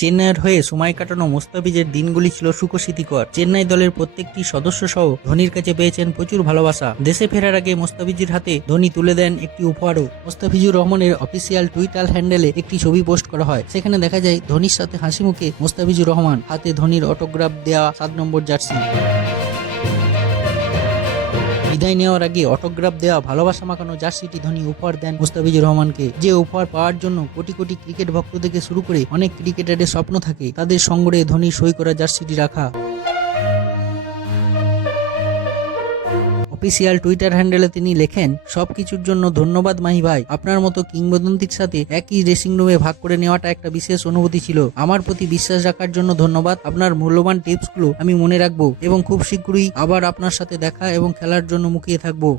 চেন্নাইয়ের হয়ে সময় কাটানো মুস্তাফিজের দিনগুলি ছিল সুখস্মৃতিকর। চেন্নাই দলের প্রত্যেকটি সদস্য সহ ধোনির কাছে পেয়েছেন প্রচুর ভালোবাসা। দেশে ফেরার আগে মুস্তাফিজের হাতে ধোনি তুলে দেন একটি উপহারও। মুস্তাফিজুর রহমানের অফিসিয়াল টুইটার হ্যান্ডেলে একটি ছবি পোস্ট করা হয়। সেখানে দেখা যায় ধোনির সাথে হাসি মুখে মুস্তাফিজুর রহমান, হাতে ধোনির অটোগ্রাফ দেওয়া 7 নম্বর জার্সি। বিদায় নেওয়ার আগে অটোগ্রাফ দেওয়া ভালোবাসা মাখানো জার্সিটি ধোনি উপহার দেন মুস্তাফিজুর রহমানকে। যে উপহার পাওয়ার জন্য কোটি কোটি ক্রিকেট ভক্ত থেকে শুরু করে অনেক ক্রিকেটারের স্বপ্ন থাকে তাদের সংগ্রহে ধোনি সই করা জার্সিটি রাখা। অফিসিয়াল টুইটার হ্যান্ডেলে তিনি লেখেন, সবকিছুর জন্য ধন্যবাদ মাহি ভাই। আপনার মতো কিংবদন্তির সাথে একই ড্রেসিং রুমে ভাগ করে নেওয়াটা একটা বিশেষ অনুভূতি ছিল। আমার প্রতি বিশ্বাস রাখার জন্য ধন্যবাদ। আপনার মূল্যবান টিপসগুলো আমি মনে রাখবো এবং খুব শীঘ্রই আবার আপনার সাথে দেখা এবং খেলার জন্য মুখিয়ে থাকবো।